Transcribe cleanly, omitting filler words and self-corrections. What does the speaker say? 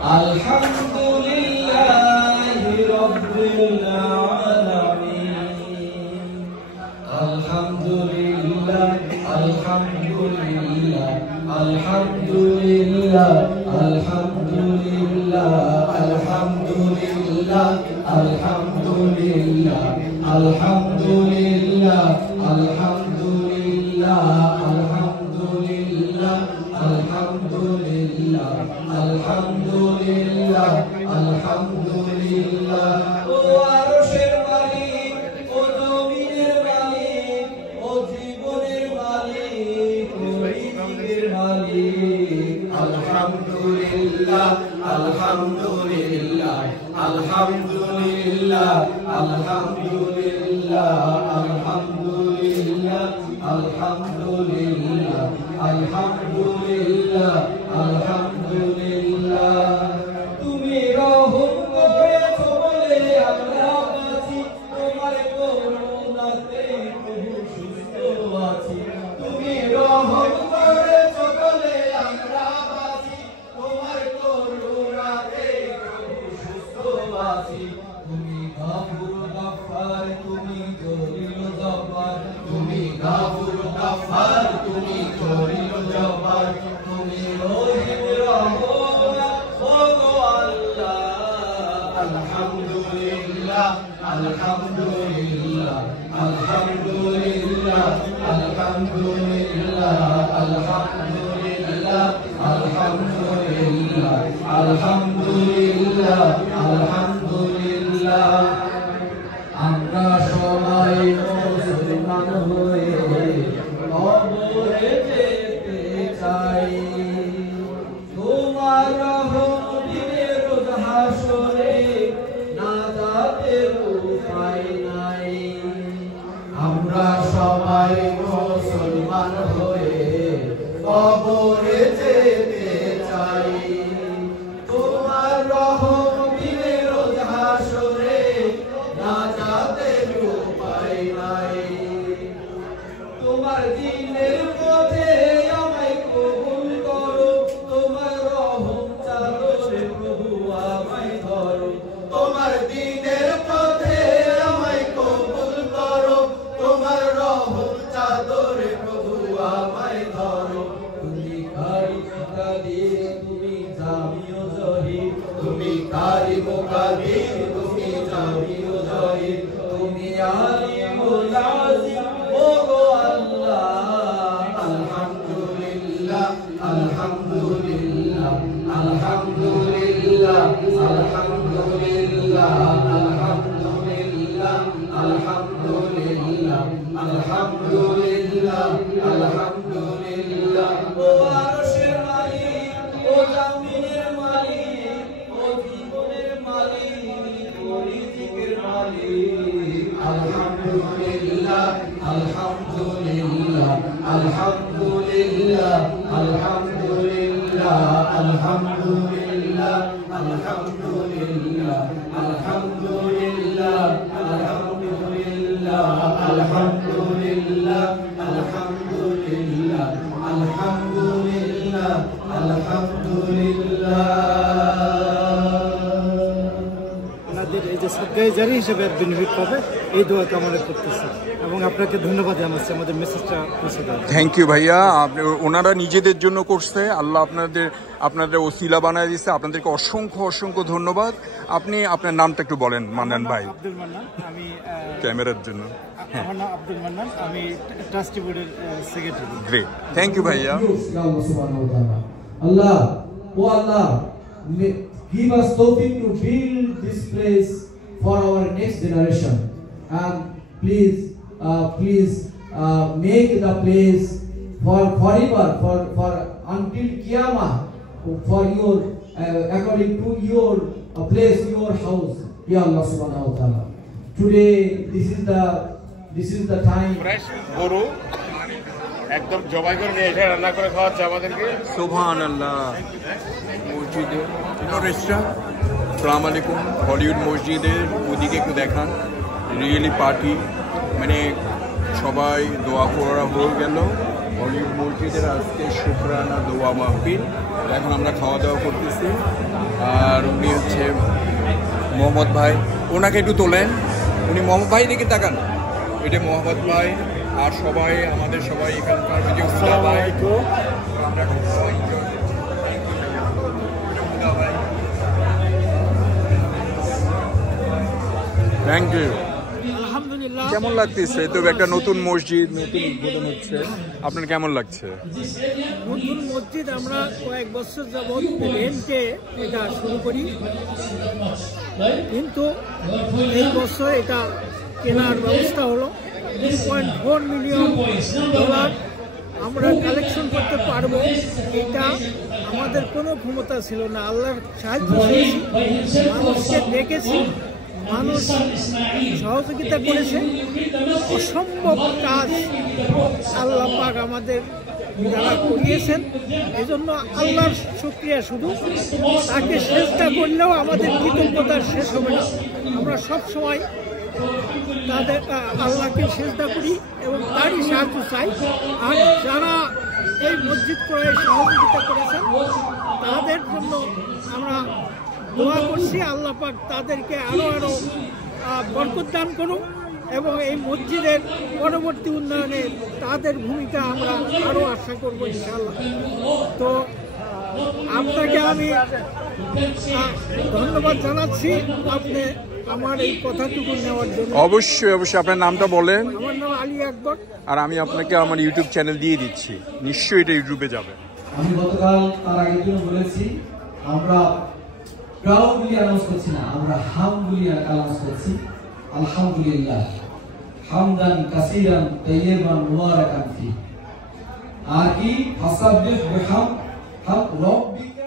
Alhamdulillahi Rabbil Alameen. Alhamdulillah, Alhamdulillah, Alhamdulillah, Alhamdulillah, Alhamdulillah, Alhamdulillah, Alhamdulillah, Alhamdulillah, Alhamdulillah, Alhamdulillah, Alhamdulillah, Alhamdulillah. O arশের মালিক, ও জমিনের মালিক, ও জীবনের মালিক, ও রিজিকের মালিক। আলহামদুলিল্লাহ, আলহামদুলিল্লাহ, আলহামদুলিল্লাহ, আলহামদুলিল্লাহ, আলহামদুলিল্লাহ, আলহামদুলিল্লাহ, আলহামদুলিল্লাহ, আলহামদুলিল্লাহ। তুমি রহম করেছো বলে আমরা বাঁচি, তোমার করুণাতে প্রভু সুস্থ আছি। তুমি রহম করেছো বলে আমরা বাঁচি, তোমার করুণাতে প্রভু সুস্থ আছি। তুমি গাফুর গাফফার, তুমি জলিল জব্বার, তুমি গাফুর গাফফার, তুমি জলিল জব্বার, তুমি রহিম রহমান, ও গো আল্লাহ। আলহামদুলিল্লাহ, আলহামদুলিল্লাহ, আলহামদুলিল্লাহ, আলহামদুলিল্লাহ, আলহামদুলিল্লাহ, আলহামদুলিল্লাহ, আলহামদুলিল্লাহ, আলহামদুলিল্লাহ। আমরা সবাই মুসলমান হয়ে কবরে যেতে চাই, তোমার রহম দিলে রোজ হাসরে নাজাতের উপায় নাই। আমরা সবাই মুসলমান হয়ে কবরে যেতে চাই, তোমার রহম দিলে রোজ হাসরে নাজাতের উপায় নাই। তোমার দিনের পথে আমায় কবুল করো, তোমার রহম চাদরে প্রভু আমায় ধরো। তোমার দিনের পথে আমায় কবুল করো, তোমার রহম চাদরে প্রভু আমায় ধরো। তুমি কারি মুকাদির, তুমি জামিউ জহির, তুমি কারি মুকাদির, তুমি জামিউ জহির, তুমি আলিমুল আযীম, ও গো আল্লাহ। আলহামদুলিল্লাহ, আলহামদুলিল্লাহ, আলহামদুলিল্লাহ, আলহামদুলিল্লাহ, আলহামদুলিল্লাহ, আলহামদুলিল্লাহ, আলহামদুলিল্লাহ, আলহামদুলিল্লাহ। ও আরশের মালিক, ও জামিনের মালিক, ও জীবনের মালিক, ও রিজিকের মালিক। আলহামদুলিল্লাহ, আলহামদুলিল্লাহ, আলহামদুলিল্লাহ, আলহামদুলিল্লাহ, আলহামদুলিল্লাহ, আলহামদুলিল্লাহ, আলহামদুলিল্লাহ, আলহামদুলিল্লাহ, আলহামদুলিল্লাহ, আলহামদুলিল্লাহ, আলহামদুলিল্লাহ, আলহামদুলিল্লাহ। ওনাদের এই যে সদকায়ে জারি হিসেবে বেনিফিট পাবে, এই দোয়া কামনা করতেছি এবং আপনাকে ধন্যবাদ জানাচ্ছি আমাদের মেসেজটা পৌঁছে দেওয়ার। থ্যাংক ইউ ভাইয়া। ওনারা নিজেদের জন্য করছে, আল্লাহ আপনাদের ওসিলা বানায় দিচ্ছে, আপনাদেরকে অসংখ্য অসংখ্য ধন্যবাদ। আপনি আপনার নামটা একটু বলেন। মান্নান ভাই। আব্দুল মান্নান, আমি ক্যামেরার জন্য। আমার নাম আব্দুল মান্নান, আমি ট্রাস্টি বোর্ডের সেক্রেটারি। গ্রেট, থ্যাংক ইউ ভাইয়া। আল্লাহ, ও আল্লাহ, give us tawfiq to build this place for our next generation, and please make the place for forever, for until Qiyamah, for your according to your place, your house, Ya Allah subhanahu wa ta'ala. Today this is the time. Fresh গরু একদম জবাই করে নিয়ে এসে রান্না করে খাওয়াচ্ছে আমাদেরকে। সুবহানাল্লাহ। মসজিদে আসসালামু আলাইকুম। হলিউড মসজিদের ওদিকে একটু দেখান। রিয়েলি পার্টি, মানে সবাই দোয়া করা হয়ে গেল, হলিউড মসজিদের আজকে শুকরানা দোয়া মাহফিল। এখন আমরা খাওয়া দাওয়া করতেছি। আর উনি হচ্ছে মোহাম্মদ ভাই, ওনাকে একটু তোলেন। উনি মোহাম্মদ ভাই দিকে তাকান, এটা মোহাম্মদ ভাই। আর সবাই আমাদের সবাই এখানকার ভাই, আমরা থ্যাংক ইউ। আলহামদুলিল্লাহ, কেমন লাগতেছে? তো একটা নতুন মসজিদ, নতুন উদ্বোধন হচ্ছে, আপনার কেমন লাগছে? নতুন মসজিদ আমরা কয়েক বছর যাবৎ রেন্টে এটা শুরু করি, কিন্তু এই বছর এটা কেনার ব্যবস্থা হলো। 2.4 মিলিয়ন ডলার আমরা কালেকশন করতে পারবো, এটা আমাদের কোনো ক্ষমতা ছিল না। আল্লাহর সাহায্য পেয়েছি, মানুষকে দেখেছি, মানুষ সহযোগিতা করেছে। অসম্ভব কাজ আল্লাহ পাক আমাদের যারা করিয়েছেন, এজন্য আল্লাহর শুকরিয়া। শুধু তাকে চেষ্টা করলেও আমাদের কৃতজ্ঞতার শেষ হবে না। আমরা সবসময় তাদের আল্লাহকে চেষ্টা করি এবং তারই সাহায্য চাই। আর যারা এই মসজিদ ক্রয়ে সহযোগিতা করেছেন তাদের জন্য আমরা দোয়া করছি, আল্লাহ পাক তাদেরকে আরো বরকত দান করুন এবং এই মসজিদের পরবর্তী উন্নয়নে তাদের ভূমিকা আমরা আরো আশা করবো ইনশাআল্লাহ। তো আপনাকে আমি ধন্যবাদ জানাচ্ছি আপনি আমার এই কথাটুকু নেওয়ার জন্য। অবশ্যই অবশ্যই, আপনার নামটা বলেন। আমার নাম আলী আকবর। আর আমি আপনাকে আমার ইউটিউব চ্যানেল দিয়ে দিচ্ছি, নিশ্চয়ই এটা ইউটিউবে যাবে। আমি গতকাল তার আগের দিন বলেছি, আমরা প্রাউডলি অ্যানাউন্স করছি না, আমরা হামদুলি অ্যানাউন্স করছি। আলহামদুলিল্লাহ হামদান কাসীরান তাইয়িবান মুবারাকান ফি। আর কি ফাসাব্বিহ বিহাম রব্বিকা